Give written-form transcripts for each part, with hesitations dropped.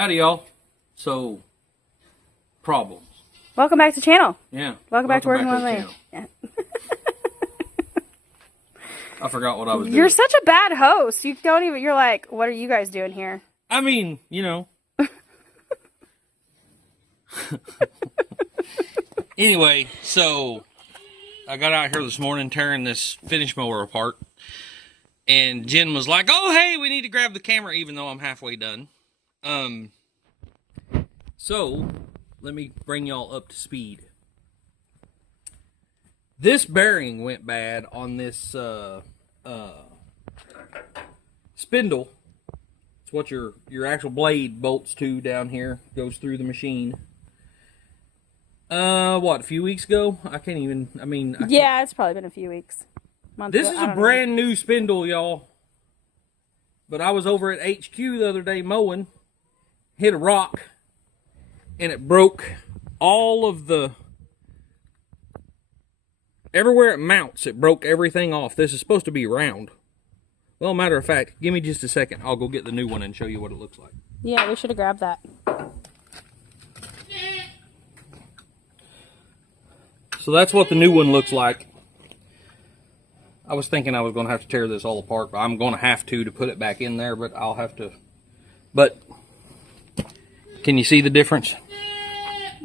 Howdy, y'all. So, problems. Welcome back to the channel. Yeah. Welcome back to Working One Lane. Yeah. I forgot what I was doing. You're such a bad host. You don't even, you're like, what are you guys doing here? I mean, you know. Anyway, so I got out here this morning tearing this finish mower apart. And Jen was like, oh, hey, we need to grab the camera, even though I'm halfway done. So, let me bring y'all up to speed. This bearing went bad on this spindle. It's what your actual blade bolts to down here. Goes through the machine. What, a few weeks ago? I can't even, Yeah, it's probably been a few weeks. This is a brand new spindle, y'all. But I was over at HQ the other day mowing, hit a rock, and it broke all of the... Everywhere it mounts, it broke everything off. This is supposed to be round. Well, matter of fact, give me just a second. I'll go get the new one and show you what it looks like. Yeah, we should have grabbed that. So that's what the new one looks like. I was thinking I was going to have to tear this all apart, but I'm going to have to put it back in there, but I'll have to. But, can you see the difference?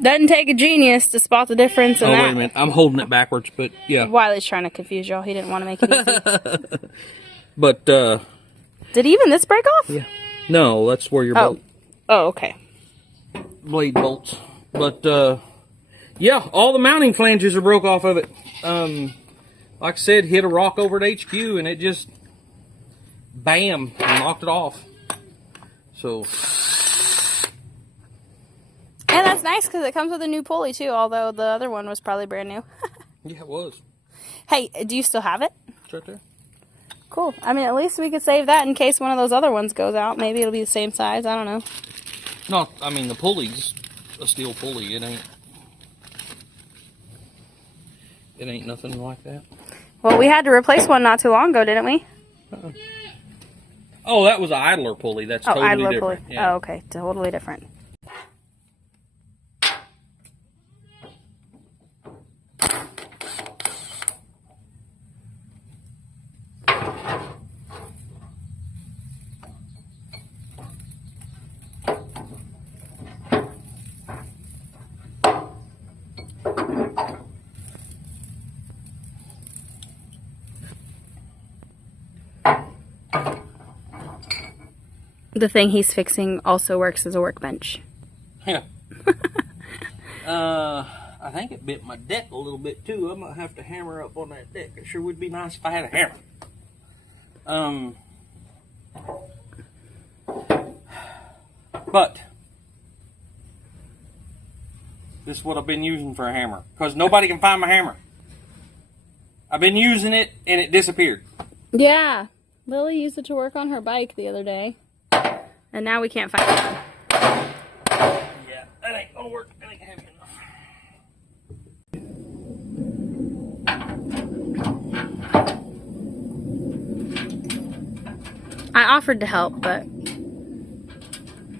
Doesn't take a genius to spot the difference in that. Wait a minute. I'm holding it backwards, but yeah. Wiley's trying to confuse y'all. He didn't want to make it easy. But, Did even this break off? Yeah. No, that's where your bolt. Oh, okay. Blade bolts. But, yeah, all the mounting flanges are broke off of it. Like I said, hit a rock over at HQ and it just, bam, knocked it off. So. And that's nice because it comes with a new pulley too, although the other one was probably brand new. Yeah, it was. Hey, do you still have it? It's right there. Cool. I mean, at least we could save that in case one of those other ones goes out. Maybe it'll be the same size. I don't know. No, I mean, the pulley's a steel pulley. It ain't nothing like that. Well, we had to replace one not too long ago, didn't we? Oh, that was an idler pulley. That's totally idler different. pulley. Yeah. Oh, okay. Totally different. The thing he's fixing also works as a workbench. Yeah. I think it bit my deck a little bit too. I might have to hammer up on that deck. It sure would be nice if I had a hammer. But this is what I've been using for a hammer. Because nobody can find my hammer. I've been using it and it disappeared. Yeah. Lily used it to work on her bike the other day. And now we can't find it. Yeah, that ain't gonna work. That ain't heavy enough. I offered to help, but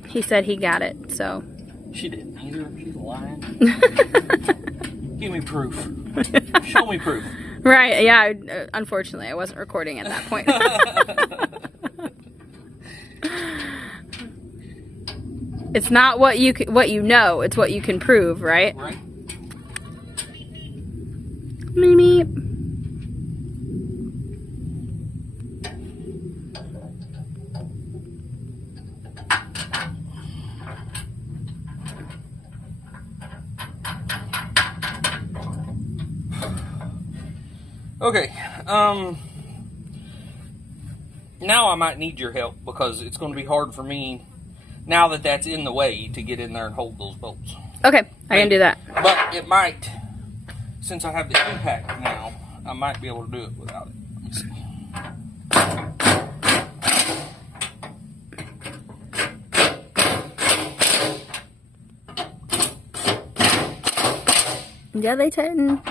he said he got it, so. She didn't either. She's lying. Give me proof. Show me proof. Right, yeah. Unfortunately, I wasn't recording at that point. It's not what you know, it's what you can prove, right? Right. Meep, meep. Okay, now I might need your help because it's going to be hard for me, now that that's in the way, to get in there and hold those bolts. Okay, I can do that. But it might, since I have the impact now, I might be able to do it without it. Let me see. Yeah, they tighten.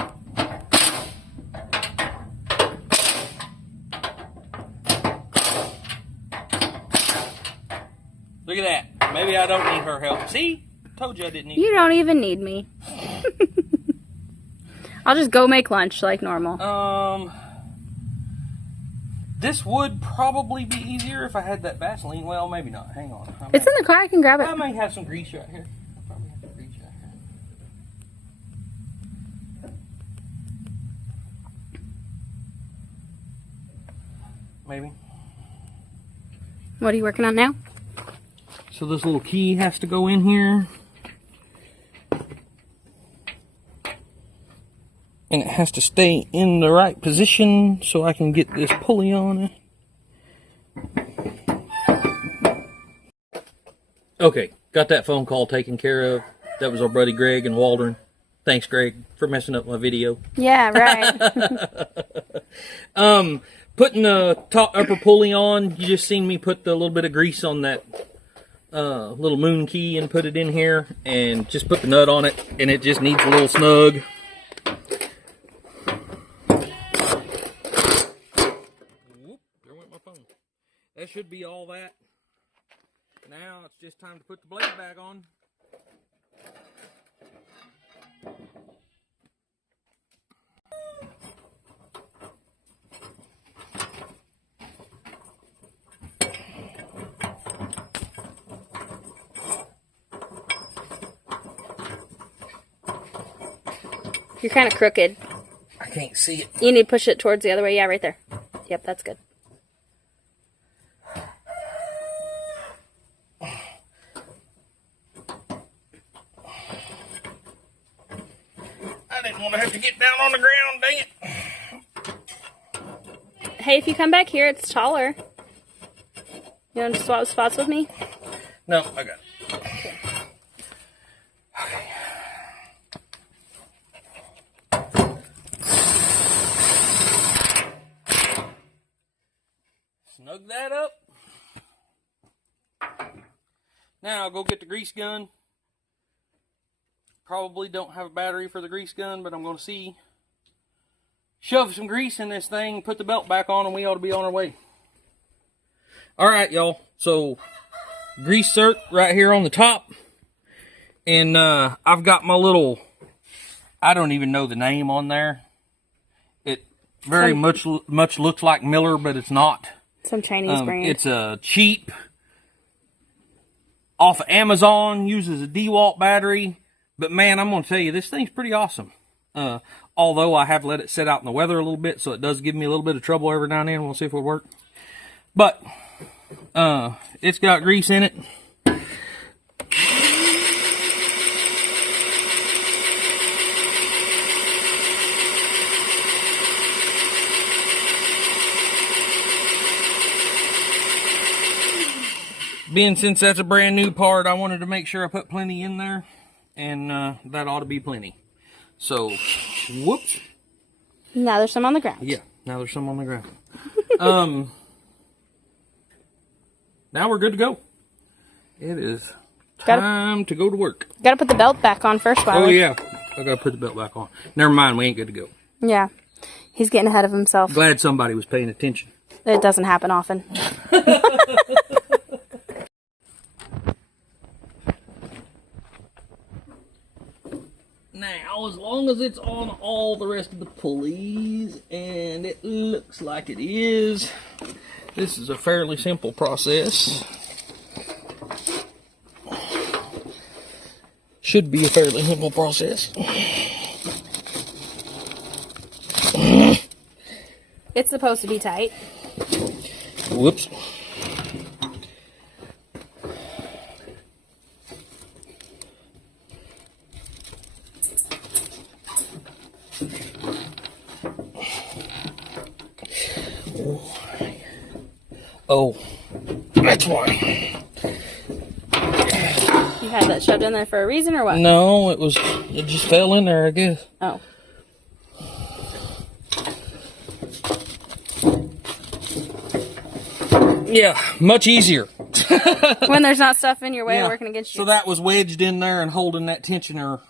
Look at that. Maybe I don't need her help. See? Told you I didn't need You don't even need me. I'll just go make lunch like normal. This would probably be easier if I had that Vaseline. Well, maybe not. Hang on. It's in the car. I can grab it. I may have some grease right here. I probably have some grease right here. Maybe. What are you working on now? So this little key has to go in here. And it has to stay in the right position so I can get this pulley on it. Okay, got that phone call taken care of. That was our buddy Greg in Waldron. Thanks, Greg, for messing up my video. Yeah, right. Putting the top upper pulley on, you just seen me put the little bit of grease on that little moon key and put it in here and just put the nut on it, and it just needs a little snug. Whoop, there went my phone. That should be all that. Now it's just time to put the blade back on. You're kind of crooked. I can't see it. You need to push it towards the other way. Yeah, right there. Yep, that's good. I didn't want to have to get down on the ground, dang it. Hey, if you come back here, it's taller. You want to swap spots with me? No, I got it. Snug that up. Now I'll go get the grease gun. Probably don't have a battery for the grease gun, but I'm going to see. Shove some grease in this thing, put the belt back on, and we ought to be on our way. Alright, y'all. So, grease cert right here on the top. And I've got my little, I don't even know the name on there. It very much looks like Miller, but it's not. Some Chinese brand. It's a cheap, off of Amazon, uses a DeWalt battery. But man, I'm going to tell you, this thing's pretty awesome. Although I have let it sit out in the weather a little bit, so it does give me a little bit of trouble every now and then. We'll see if it'll work. But, it's got grease in it. Since that's a brand new part, I wanted to make sure I put plenty in there. And that ought to be plenty. So, whoops. Now there's some on the ground. Yeah, now there's some on the ground. Now we're good to go. It is time to go to work. Gotta put the belt back on first, Wiley. Oh, yeah. I gotta put the belt back on. Never mind, we ain't good to go. Yeah. He's getting ahead of himself. Glad somebody was paying attention. It doesn't happen often. Now, as long as it's on all the rest of the pulleys, and it looks like it is, this is a fairly simple process. Should be a fairly simple process. It's supposed to be tight. Whoops. Oh, that's why. You had that shoved in there for a reason or what? No, it just fell in there, I guess. Oh. Yeah, much easier. When there's not stuff in your way working against you. So that was wedged in there and holding that tensioner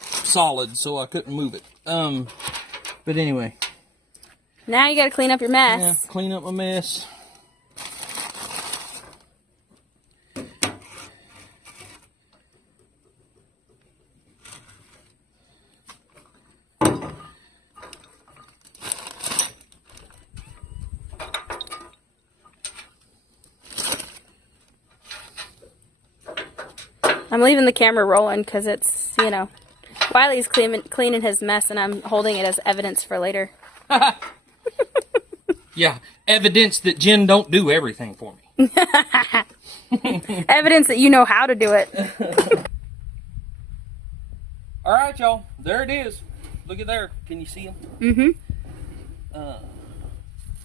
solid, so I couldn't move it. But anyway. Now you gotta clean up your mess. Yeah, clean up my mess. I'm leaving the camera rolling because it's, you know, Wiley's cleaning his mess and I'm holding it as evidence for later. Yeah, evidence that Jen don't do everything for me. Evidence that you know how to do it. All right, y'all. There it is. Look at there. Can you see him? Mm-hmm.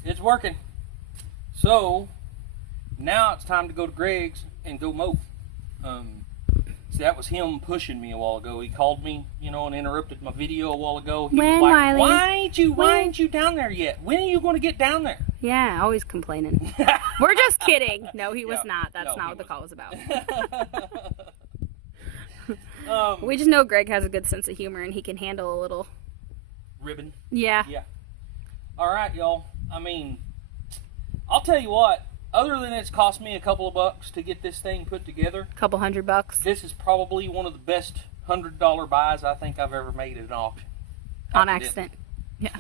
It's working. So, now it's time to go to Greg's and go mow. See, that was him pushing me a while ago. He called me, you know, and interrupted my video a while ago. He was like, Wiley? why ain't you down there yet? When are you going to get down there? Yeah, always complaining. We're just kidding. No, he was not. That's not what the call was about. We just know Greg has a good sense of humor and he can handle a little ribbon. Yeah. Yeah. All right, y'all. I mean, I'll tell you what. Other than it's cost me a couple of bucks to get this thing put together, a couple $100. This is probably one of the best $100 buys I think I've ever made at an auction. On accident. Yeah.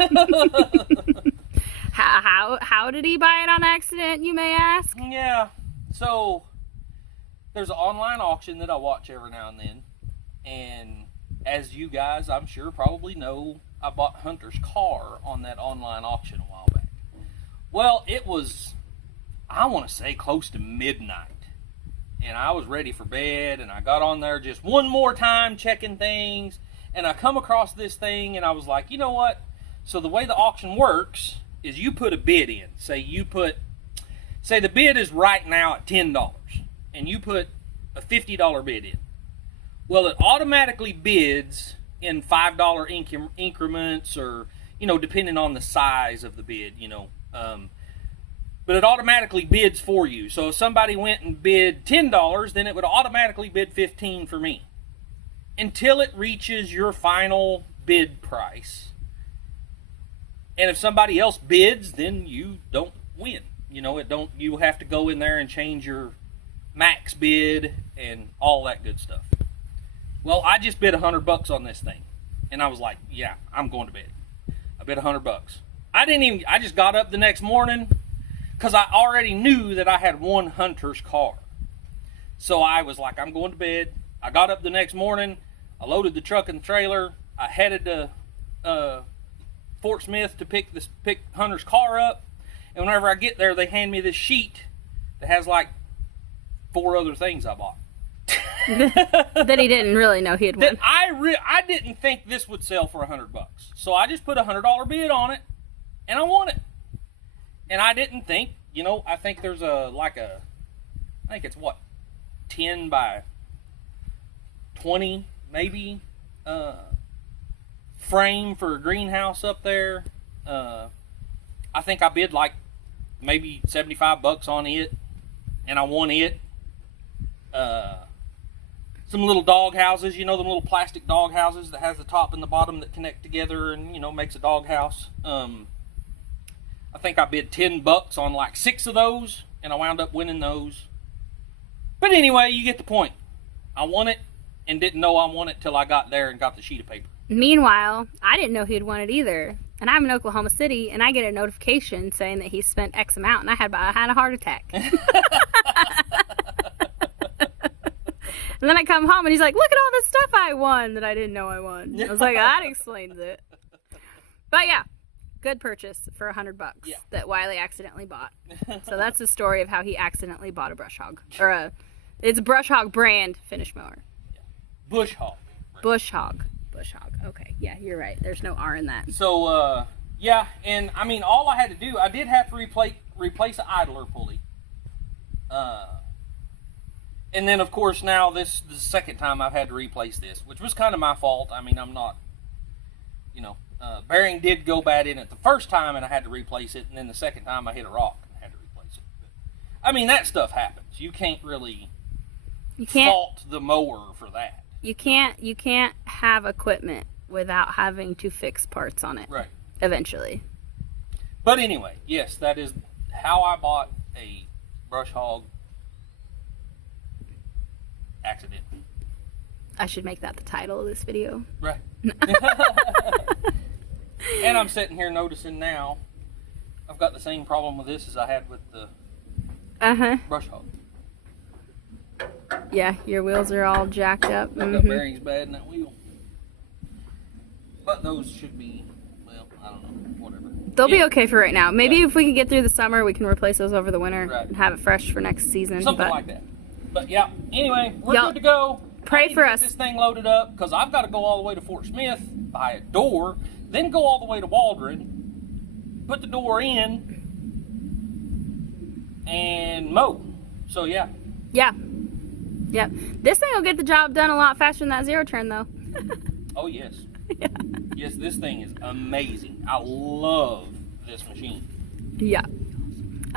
How did he buy it on accident, you may ask? Yeah. So there's an online auction that I watch every now and then, and as you guys, I'm sure, probably know, I bought Hunter's car on that online auction a while back. Well, it was, I want to say, close to midnight, and I was ready for bed, and I got on there just one more time checking things, and I come across this thing, and I was like, you know what? So the way the auction works is you put a bid in. Say the bid is right now at $10, and you put a $50 bid in. Well, it automatically bids in $5 increments, or, you know, depending on the size of the bid, you know. But it automatically bids for you. So if somebody went and bid $10, then it would automatically bid $15 for me until it reaches your final bid price. And if somebody else bids, then you don't win. You know, you have to go in there and change your max bid and all that good stuff. Well, I just bid $100 on this thing, and I was like, yeah, I'm going to bed. I bid $100. I just got up the next morning, because I already knew that I had one Hunter's car. So I was like, I'm going to bed. I got up the next morning. I loaded the truck and the trailer. I headed to Fort Smith to pick Hunter's car up. And whenever I get there, they hand me this sheet that has like 4 other things I bought. That he didn't really know he had won. I didn't think this would sell for $100. So I just put a $100 bid on it, and I won it. And I didn't think, you know, I think there's I think it's what, 10 by 20 maybe, frame for a greenhouse up there. I think I bid like maybe $75 on it, and I won it. Some little dog houses, you know, them little plastic dog houses that has the top and the bottom that connect together and, you know, makes a dog house. I think I bid $10 on like 6 of those, and I wound up winning those. But anyway, you get the point. I won it and didn't know I won it till I got there and got the sheet of paper. Meanwhile, I didn't know he had won it either. And I'm in Oklahoma City, and I get a notification saying that he spent X amount, and I had a heart attack. And then I come home, and he's like, look at all this stuff I won that I didn't know I won. I was like, that explains it. But yeah, good purchase for $100 that Wiley accidentally bought. So that's the story of how he accidentally bought a Brush Hog. It's a Brush Hog brand finish mower. Bush Hog. Bush Hog. Bush Hog. Okay, yeah, you're right. There's no R in that. So, yeah, and I mean, all I had to do, I did have to replace an idler pulley. And then, of course, now this is the second time I've had to replace this, which was kind of my fault. I mean, I'm not, you know, bearing did go bad in it the first time, and I had to replace it, and then the second time I hit a rock and had to replace it. But, I mean, that stuff happens. You can't really fault the mower for that. You can't have equipment without having to fix parts on it. Right. Eventually. But anyway, yes, that is how I bought a Brush Hog accident. I should make that the title of this video. Right. And I'm sitting here noticing now I've got the same problem with this as I had with the Brush Hog. Yeah, your wheels are all jacked up. Got the bearings bad in that wheel. But those should be, well, I don't know, whatever. They'll be okay for right now. Maybe if we can get through the summer, we can replace those over the winter and have it fresh for next season. Something like that. But yeah, anyway, we're good to go. Pray for us. Get this thing loaded up because I've got to go all the way to Fort Smith, buy a door, then go all the way to Waldron, put the door in, and mow. So yeah. Yeah. Yeah. This thing will get the job done a lot faster than that zero turn though. Oh yes. Yeah. Yes, this thing is amazing. I love this machine. Yeah.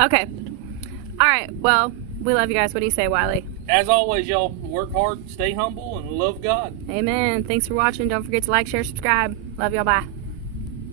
Okay. All right. Well, we love you guys. What do you say, Wiley? As always, y'all, work hard, stay humble, and love God. Amen. Thanks for watching. Don't forget to like, share, subscribe. Love y'all. Bye.